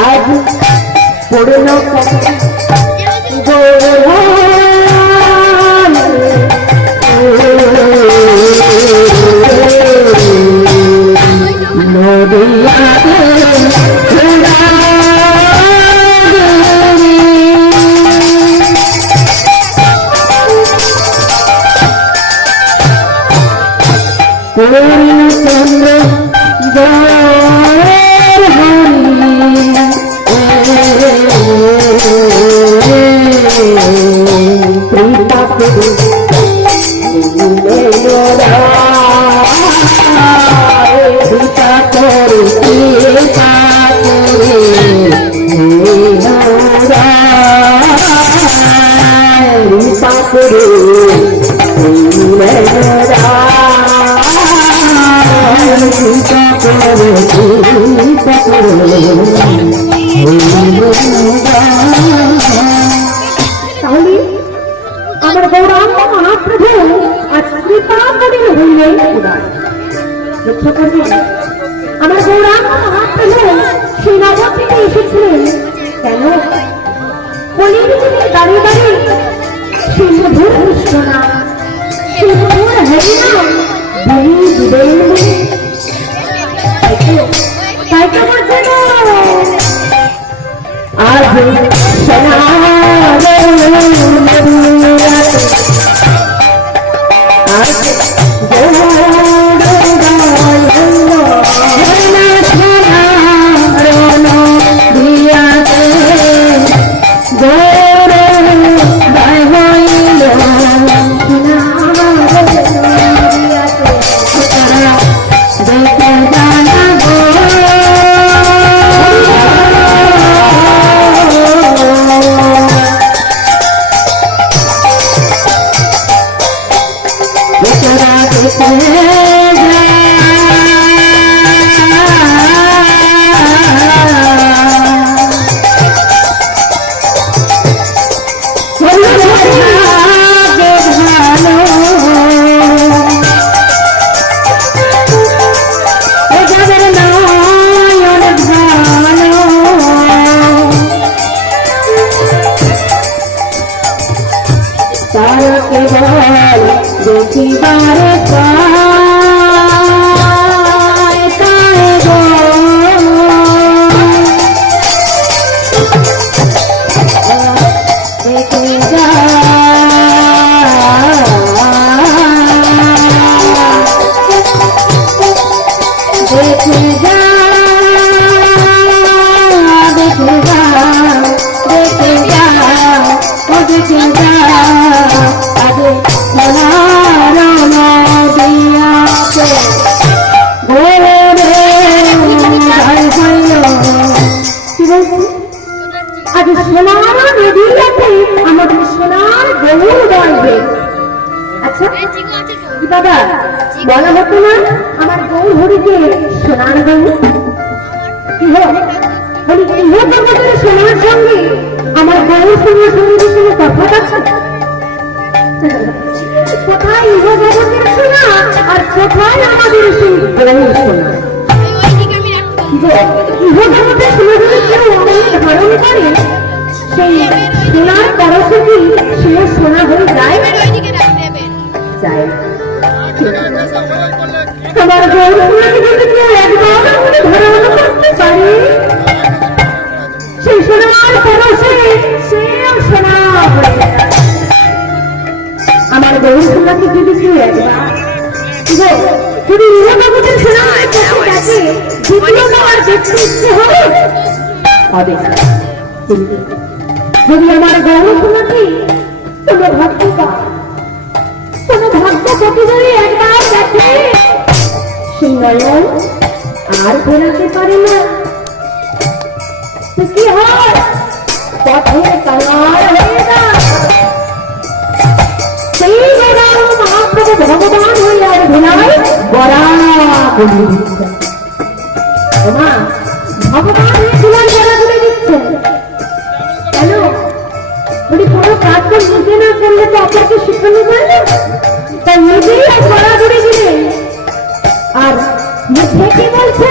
আজ পড়ল তাহলে আমার গৌরাঙ্গ মহাপ্রভু আজ কৃপা করেন হইলেন লক্ষ্য করবেন আমার গৌরাঙ্গ মহাপ্রভু সেই নবদ্বীপে এসেছিলেন কেন? কলির যুগে দাঁড়িয়ে দাঁড়িয়ে সেই মধুর কৃষ্ণনা সেই মধুর হরিনাম বলি দিবেন তাই তো বলছে আজ বলা হতো না আমার গৌ হরিকে সোনার গৌ সোনার সঙ্গে আমার গৌ সোনার সঙ্গে কোনো তফাৎ আছে? কোথায় ইহ জগতের সোনা আর কোথায় আমাদের সেই গৌ সোনা? ইহ জগতের সোনা যদি কেউ ধারণ করে সেই সোনার পরশে কি সে সোনা হয়ে যায়? যায় আমার গৌরবকে যদি কেউ একবার ধারণ করতে পারে সেই সোনার পরশে সেও সোনা হয়ে যায়। আমার গৌরবকে যদি কেউ একবার যদি ইহজগতের সোনা দেখে দ্বিতীয়বার দেখতে ইচ্ছে হবে হবে না। যদি আমার গৌরবকে কোনো ভক্তি পায় কোনো ভক্ত প্রতিবারই একবার দেখে সেই নয়ন আর ফেরাতে পারে না, কি হয় পথে কাঙাল হয়ে যায়। সেই গৌরাঙ্গ মহাপ্রভু ভগবান হয়ে আর ভোলায় বরা বলে দিচ্ছেন। মা ভগবান হয়ে ভোলায় বরা বলে দিচ্ছেন কেন? বলি কোনো কাজ তো নিজে না করলে তো অপরকে শিখানো যায় না, তাই নিজেই আর বরা বলে দিলেন। আর মুখে কি বলছে?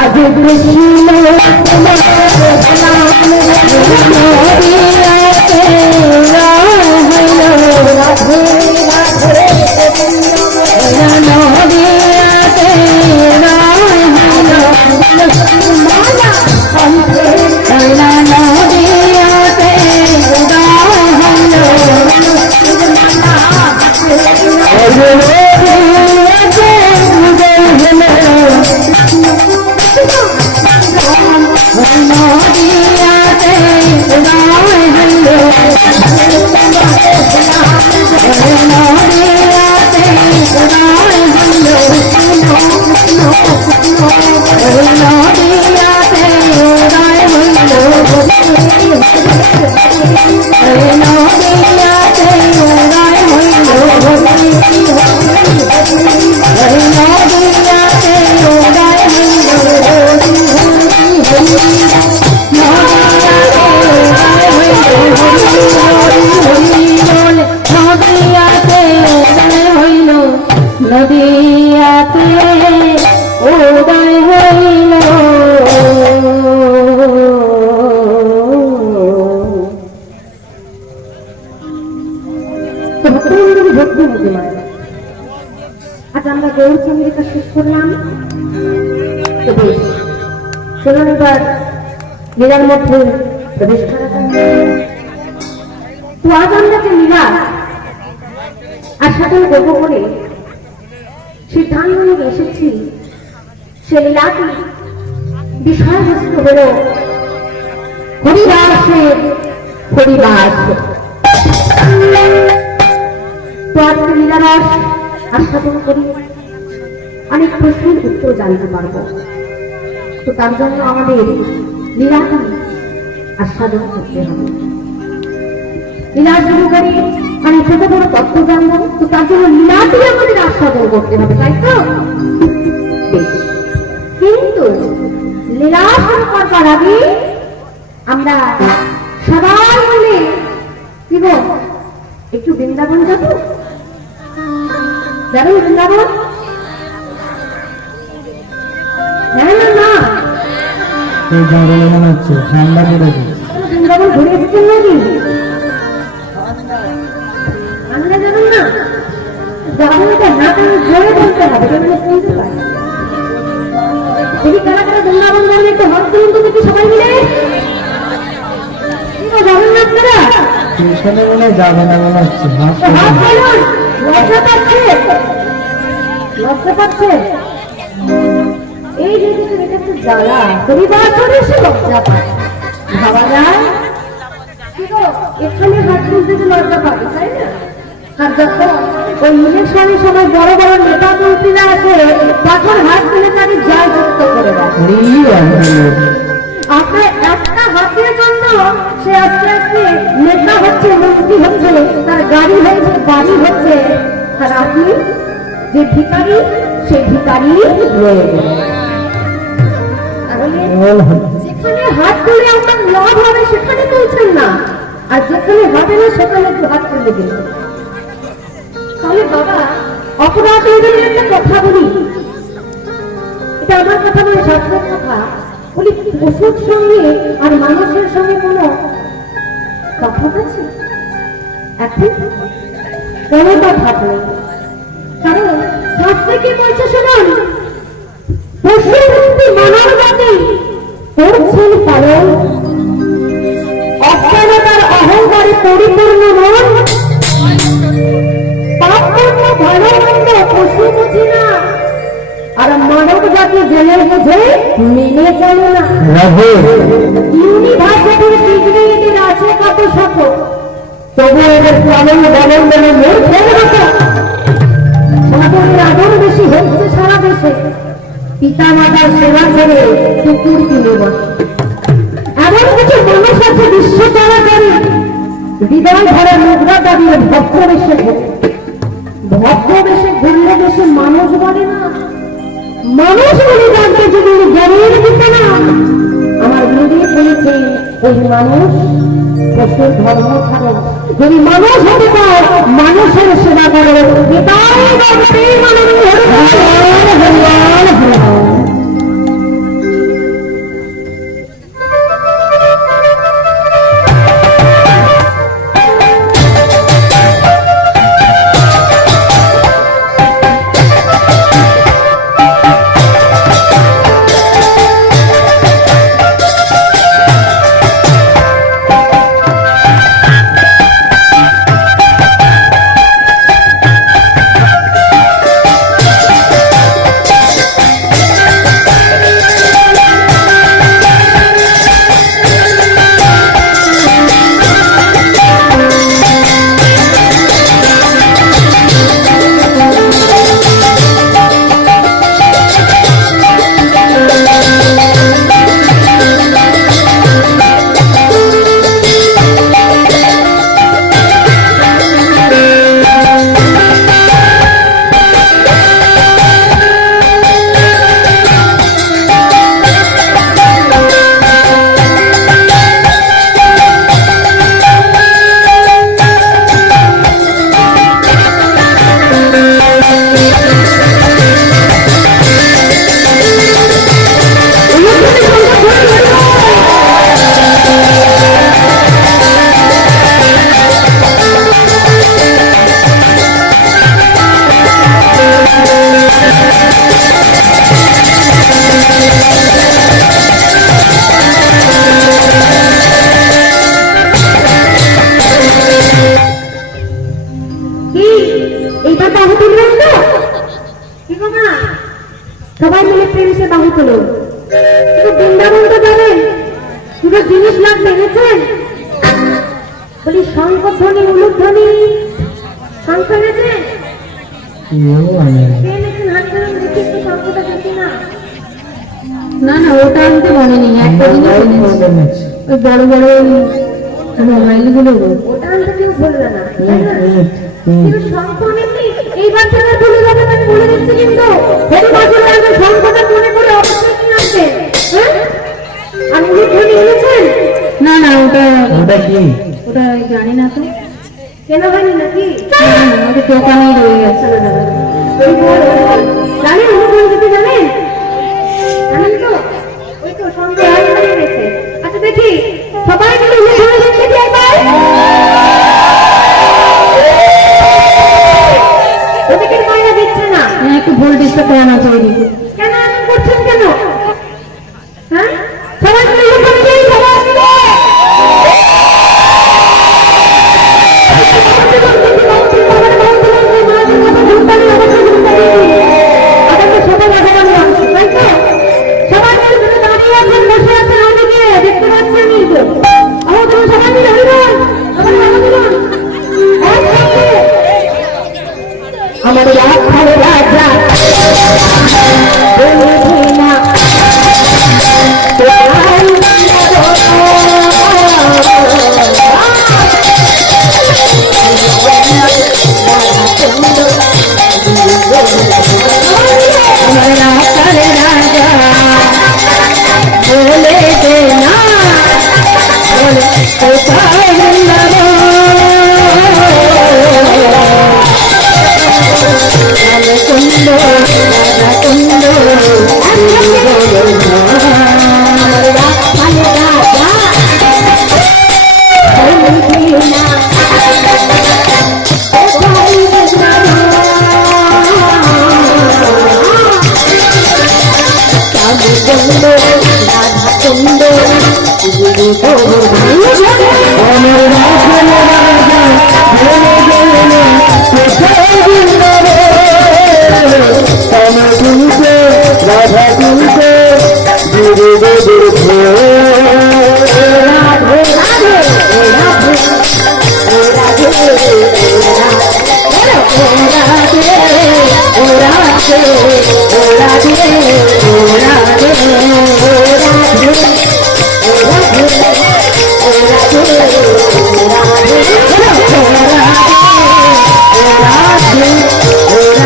আজ আজ আমরা গৌরচন্দ্রিকা শেষ করলাম। চলুন এবার লীলার মধ্যে প্রবেশ করা যায়। তো আজ আমরা যে লীলা আস্বাদন করবো বলে সিদ্ধান্ত নিয়ে এসেছি, সে লীলাটি বিষয়বস্তু হল হরিদাসের পরিবার। তো আজকে লীলারস আস্বাদন করি, অনেক প্রশ্নের উত্তর জানতে পারবো। তো তার জন্য আমাদের লীলাটি আস্বাদন করতে হবে। লীলা শুরু করি মানে ছোট বড় তত্ত্ব জানবো, তো তার জন্য লীলাটি আমাদের আস্বাদন করতে হবে, তাই তো? কিন্তু লীলা শুরু করবার আগে আমরা সবাই মিলে কি গো একটু বৃন্দাবন যাবো? যাবেন বৃন্দাবন? হ্যাঁ না না মনে হচ্ছে ঠান্ডা পড়েছে। বৃন্দাবন ঘুরে এসেছেন নাকি? আমরা যাবেন না? যাবেন তো না, তুমি জোরে বলতে হবে, যেন শুনতে পাই। যদি কারা কারা বৃন্দাবন যাবেন একটু হাত তুলুন তো দেখি সবাই মিলে। যাবেন না আপনারা? স্টেশনে মনে যাবে না মনে হচ্ছে। হাত তুলুন। লজ্জা পাচ্ছে, লজ্জা পাচ্ছে। এই যে এটা একটু জ্বালা পরিবার করে সে লজ্জা পায়, ভাবা যায়? এখানে হাত তুলতে যে লজ্জা পাবে, তাই না? আর যখন ওই ইলেকশনের সময় বড় বড় নেতা মন্ত্রীরা আসে তখন হাত তুলে তাকে জয় যুক্ত করে দেয়। আপনার একটা হাতের জন্য সে আস্তে আস্তে নেতা হচ্ছে, মন্ত্রী হচ্ছে, তার গাড়ি হয়েছে, বাড়ি হচ্ছে, আর আপনি যে ভিখারি সে ভিখারি রয়ে গেল। যেখানে হাত তুলে আপনার লাভ হবে সেখানে তুলছেন না, আর যেখানে হবে না সেখানে একটু হাত তুলে দিলেন। তাহলে বাবা অপরাধের একটা কথা বলি, এটা আমার কথা বলে শাস্ত্রের কথা বলি, পশুর সঙ্গে আর মানুষের সঙ্গে কোনো তফাৎ আছে? এখন কোনো তফাৎ নেই, কারণ শাস্ত্রে কি বলছে শুনুন, পশু মুক্তি মানব জাতি করছেন পালন, অজ্ঞানতার অহংকারে পরিপূর্ণ মন, পাপ কর্ম ভালো মন্দ পশু বুঝে না, আর মানব জাতি জেনে বুঝে মেনে চলে না। ইউনিভার্সিটির ডিগ্রি এদের আছে কত শত, তবু এদের পালন বলন বলে মূর্খের মতো। সাধনের আদর বেশি হচ্ছে সারা দেশে, পিতা মাতার সেবা করে কুকুর কিনে বসে। এমন কিছু মানুষ আছে বিশ্ব চলাচলে হৃদয় ভরা মুদ্রা দাঁড়িয়ে ভক্ত বেশে ঘুরে, ভক্ত বেশে ঘুরলে বেশে মানুষ বলে না, মানুষ বলে জানতে যদি জ্ঞানের দিতে না। আমার গুরুদেব বলেছে ওই মানুষ পশুর ধর্ম ছাড়ো, যদি মানুষ হতে পার মানুষের সেবা করো। কিন্তু বৃন্দাবন তো যাবেন, দুটো জিনিস লাগবে, এনেছেন? বলি শঙ্করধ্বনি, উলুধ্বনি, শঙ্খ এনেছেন? কেউ আনে না। কে এনেছেন? হাত ধরুন দেখি, একটু শঙ্খটা দেখি না। না না, ওটা আনতে বলেনি, একটা জিনিস এনেছি। এনেছি। ওই বড় বড় মোবাইল গুলো ওটা আনতে কেউ বলবে না, তাই না? ইট, কিন্তু শঙ্খ এনেছি, এই বাচ্চারা চলে যাবে, আমি বলে দিচ্ছি কিন্তু প্রতি বছর আসবে, শঙ্খটা মনে করে অবশ্যই নিয়ে আসবে। হ্যাঁ, আর উলুধ্বনি এনেছেন? না না, ওটা ওটা কি? ওটা জানি না তো। কেনা হয়নি নাকি? না, না, ওদের দোকানেই রয়ে গেছে। ওই বল, ওই বল। জানেন উলুধ্বনি দিতে জানেন? জানেন তো? ওই তো শঙ্খ হারিয়ে গেছে। আচ্ছা দেখি, সবাই মিলে উলুধ্বনি দেখতে কি একবার? ওদিকের মায়েরা দিচ্ছে না। একটু ভোল্টেজটা কম আছে ওইদিকে। কেন এমন করছেন কেন? হ্যাঁ, সবাই মিলে উলুধ্বনি দিই, সবাই মিলে। আমার রাখাল রাজা বলে না আমার রাখাল রাজা বলে দে না, বলে কোথায় কুন্দ রাজা কুন্দ আমার রাখাল রাজা বলে না কুন্দ রাধা কুন্দ গুরু আমার রাখাল রাজা বলে না কোথায় আমার তুলতে রাধা তুলতে গুরু গুরু রাধে রাধে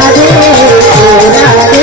রাধে রাধে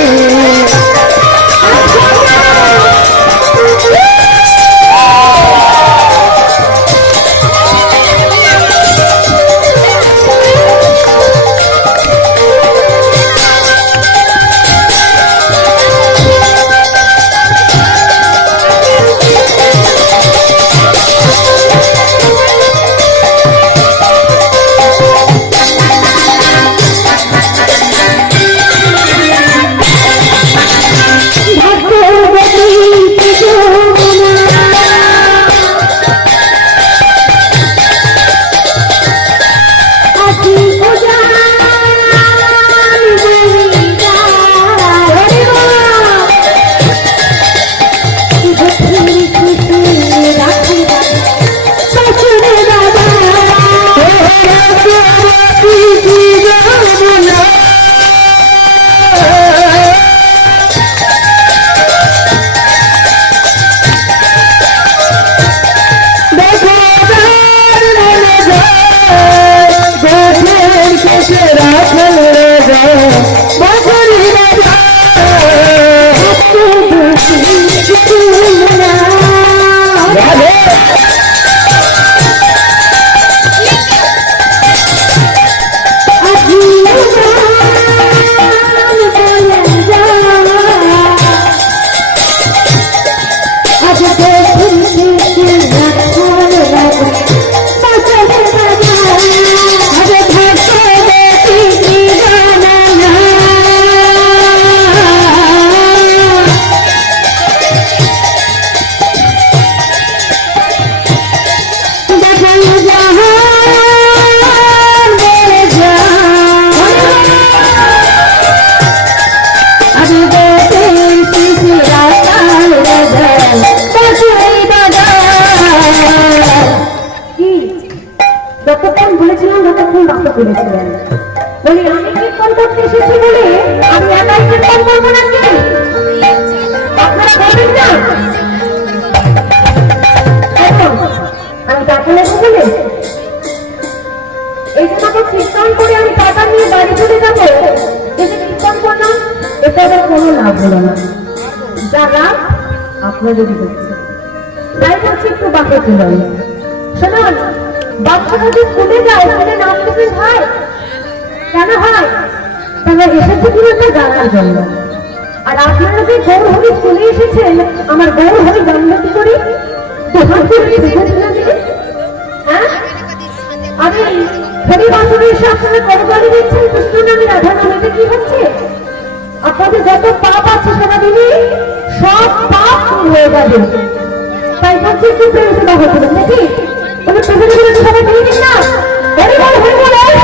করেছিলেন। বলি আমি কীর্তন করতে এসেছি বলে আমি একাই কীর্তন করবো নাকি? আপনারা করবেন না? এখন আমি টাকা নেবো বলে এই যে আমাকে কীর্তন করে আমি টাকা নিয়ে বাড়ি চলে যাবো, এই যে কীর্তন করলাম এটা আবার কোনো লাভ হলো না। যা লাভ আপনার যদি দেখছেন, তাই বলছি একটু বাঁকে তুলন। শোনান, বাচ্চা যদি স্কুলে যায় স্কুলে নাম টিফিন হয় কেন হয়? তাহলে এসেছে কিনা তা জানার জন্য। আর আপনারা যে গৌর হরি চলে এসেছেন, আমার গৌর হরি জানলো কি করি? হ্যাঁ, আমি হরি বাসনে এসে আপনারা করবানি দিচ্ছেন কৃষ্ণ নামে রাধা নামে, কি হচ্ছে? আপনাদের যত পাপ আছে সারাদিনই সব পাপ হয়ে যাবে। তাই বলছি একটু প্রেমে বাবা করুন নাকি? তুমি প্রেমে করে সবাই বলে দিন না, হরি বল হরি বল আমার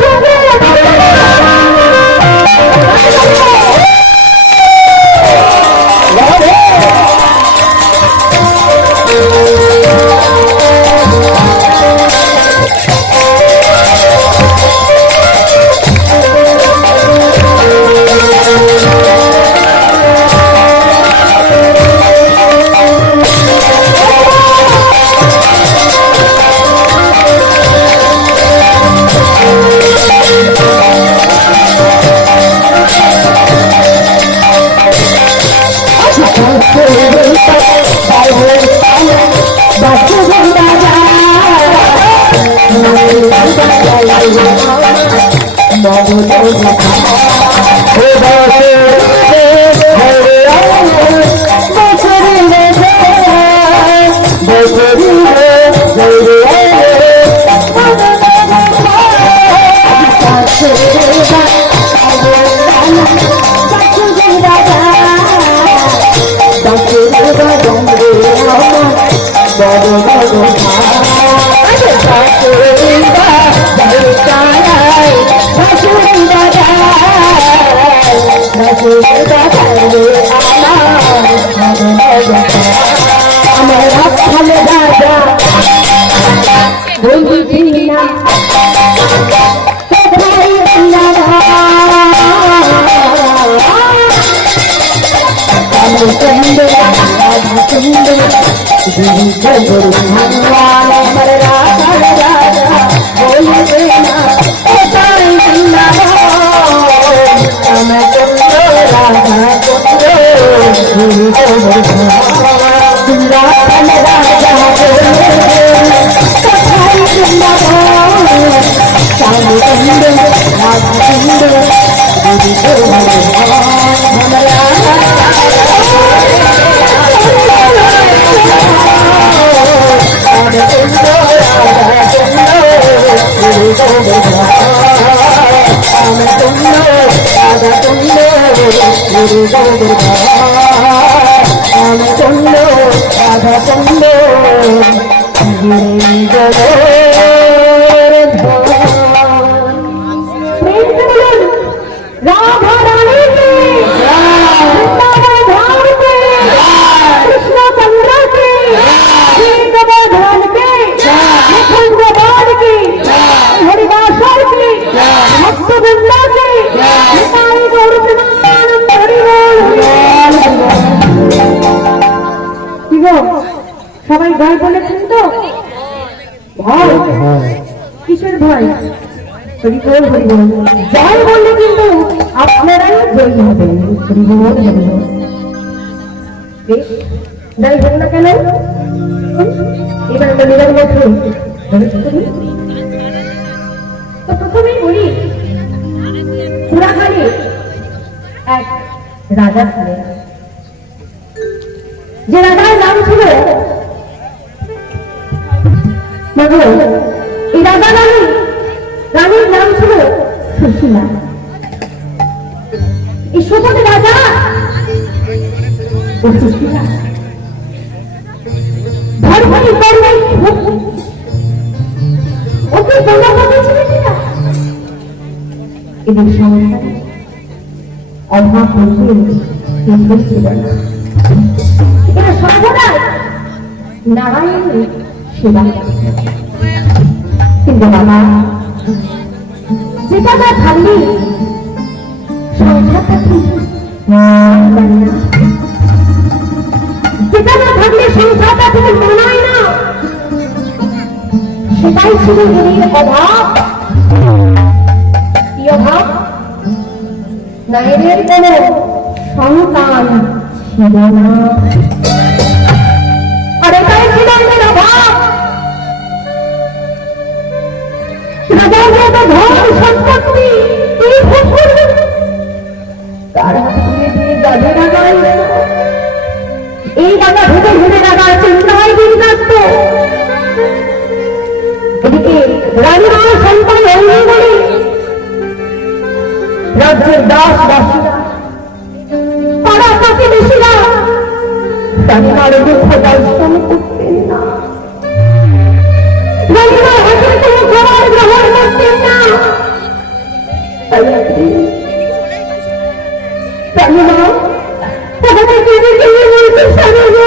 ভালো রাজা বলছি না সবাই ভয় বলেছেন তো? ভয় কিসের ভয়? হরিবল হরিবল জয় বললে কিন্তু আপনারাই জয়ী হবেন। হরিবল হরিবল বেশ, যাই হোক না কেন এবার মনিরার মধ্যে তো প্রথমেই বলি, পুরাকালে এক রাজা ছিলেন, যে রাজার নাম ছিল এই রাজা রানীর নাম ছিল সুশীলা। এই সুবোধ রাজা ও সুশীলা ধর্মী কর্মে ওকে বলা কথা ছিল কিনা এদের সংসারে অভাব ছিল না। এরা সর্বদাই নারায়ণের সেবা, কিন্তু বাবা যেটা না থাকলে সংসারটা ঠিক জানি না। যেটা না থাকলে সংসারটা ঠিক মানায় না, সেটাই ছিল মেয়ের অভাব। কি অভাব? নায়ের কোনো সন্তান ছিল না, আর এটাই ছিল মেয়ের অভাব। রাজার মতো ধন সম্পত্তি এই ভোগ করবে, তার হাত তুলে দিয়ে যাবে রাজায়। এই রাজা ভেবে ভেবে রাজার চিন্তায় দিন কাটত। এদিকে রাজার সন্তান হয়নি বলে রাজ্যের দাস দাসীরা, পাড়া প্রতিবেশীরা রানীমার দুঃখ দর্শন করতেন না, রানীমার হাতের কোনো খাবার গ্রহণ করতেন না। রানীমা তাদের কেঁদে কেঁদে বলতে স্বামী গো,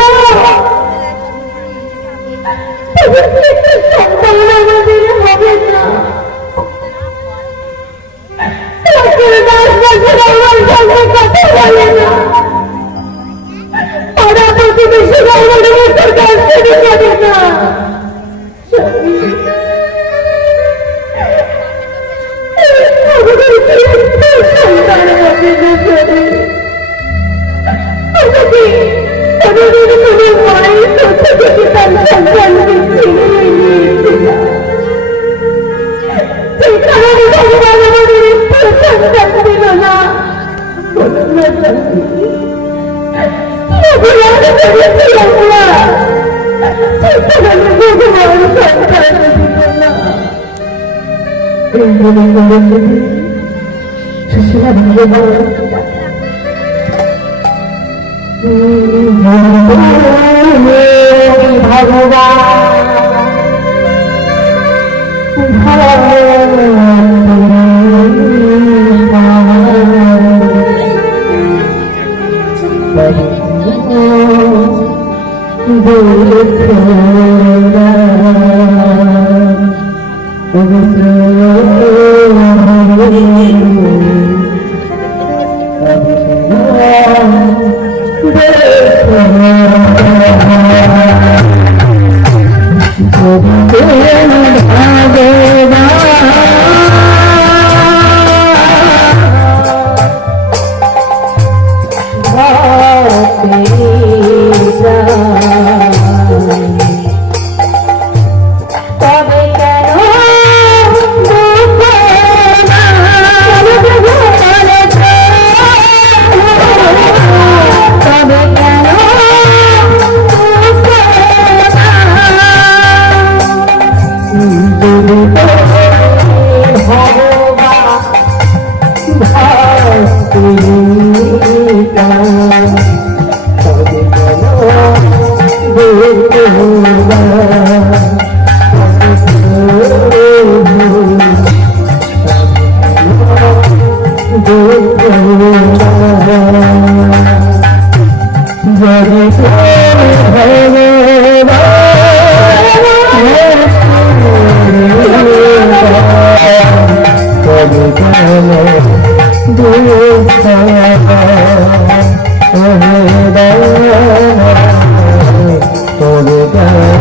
সন্তান আমাদের হবে না। রাজ্যের দাস দাসীরা আমার সঙ্গে কথা বলে না, পাড়া প্রতিবেশীরা আমার মুখের কাছ থেকে যাবে না। Oh,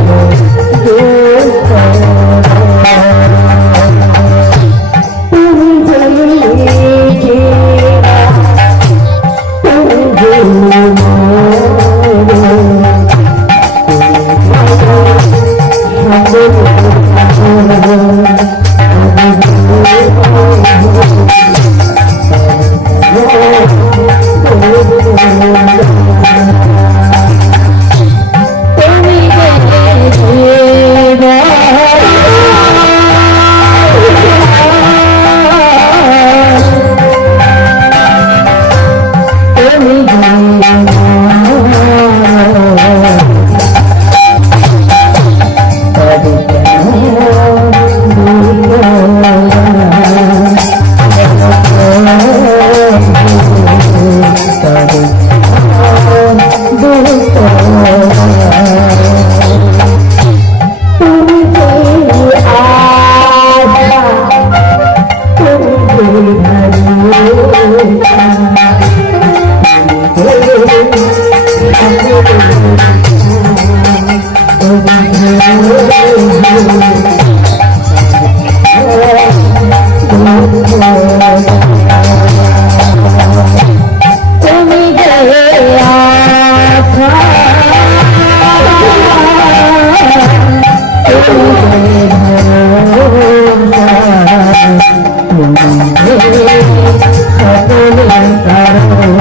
সকলের কারণ